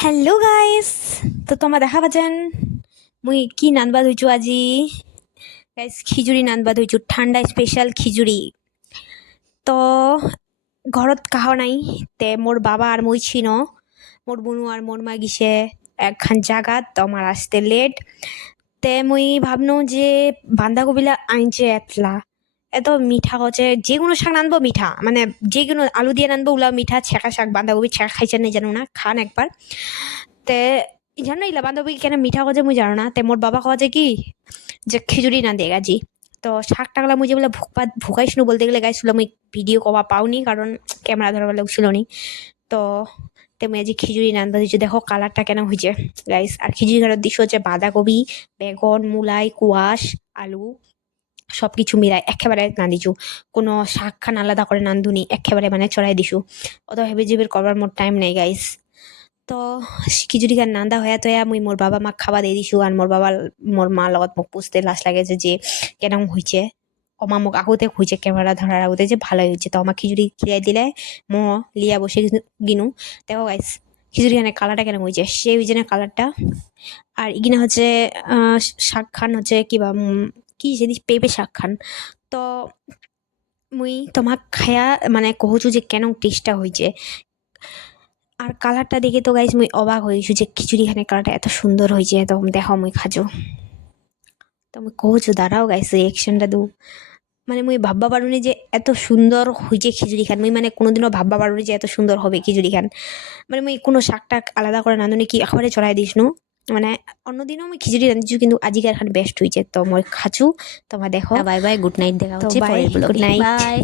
hello' guys তো তোমাক দেখা পাইছেন মই কি নানবা ধৰিছোঁ আজি গাইজ খিচুৰি নানবা ধৰিছোঁ ঠাণ্ডা স্পেচিয়েল খিচুৰি তো ঘৰত কাহা নাই তে মোর বাবা আর মই ছিল মোর বুনু আর মোর মা গিছে একখান জাগাত তো আমার আসতে লেট তে মই ভাবনো যে বান্ধাকপিলা আনছে এতলা এত মিঠা হচ্ছে যে কোনো শাক রানবো মিঠা মানে যে কোনো আলু দিয়ে রানবো ওগুলা মিঠা ছেঁকা শাক বাঁধাকপি ছেঁকা খাইছেন নাই জানো না খান একবার তে জানো ইলা বান্ধবী কেন মিঠা কছে মুই জানো না তে মোর বাবা কছে কি যে খিচুড়ি না দেখ আজি তো শাক টাকলা মুই যে বলে ভুকাইছিলো বলতে গেলে গাইছিল মুই ভিডিও কবা পাওনি কারণ ক্যামেরা ধরবার লোক ছিল নি তো তেমনি আজি খিচুড়ি রান্না দিচ্ছি দেখো কালারটা কেন হয়েছে গাইস আর খিচুড়ি খাওয়ার দৃশ্য হচ্ছে বাঁধাকপি বেগুন মূলাই কুয়াশ আলু সবকিছু মিলাই একেবারে রাঁধিছু কোনো শাক খান আলাদা করে রান্ধুনি একেবারে মানে চড়াই দিছু অত হেবি জিবির করবার মোর টাইম নেই গাইস তো খিচুড়ি খান রান্ধা হয়ে তো মুই মোর বাবা মাক খাবা দিয়ে দিছু আর মোর মা লগত মোক পুষতে লাজ লাগেছে যে কেরম হয়েছে অমা মোক আগতে হয়েছে ক্যামেরা ধরার আগতে যে ভালো হয়েছে তো আমার খিচুড়ি খিলাই দিলে মো লিয়া বসে গিনু দেখো গাইস খিচুড়ি খানের কালারটা কেন হয়েছে সেই হয়েছে না কালারটা আর ইগিনা হচ্ছে শাক খান হচ্ছে কিবা কি জিনিস পেঁপে শাক খান তো মুই তোমাক খায়া মানে কহুছু যে কেন টেস্টটা হয়েছে আর কালারটা দেখে তো গাইজ মুই অবাক হয়েছু যে খিচুড়ি খানের কালারটা এত সুন্দর হয়েছে তো দেখো মুই খাজো তো মুই কহুছু দাঁড়াও গাইজ রিয়েকশনটা দু মানে মুই ভাববা পারুনি যে এত সুন্দর হয়েছে খিচুড়ি খান মুই মানে কোনোদিনও ভাববা পারুনি যে এত সুন্দর হবে খিচুড়ি খান মানে মুই কোনো শাক টাক আলাদা করে রাঁধুনি কি একেবারে চড়াই দিস নু মানে অন্যদিনও আমি খিচুড়ি রাঁধিছু কিন্তু আজিকার খান বেস্ট হয়েছে তো মই খাচু তোমার দেখো বাই বাই গুড নাইট দেখা তো হচ্ছে বাই পরের ব্লগে গুড নাইট বাই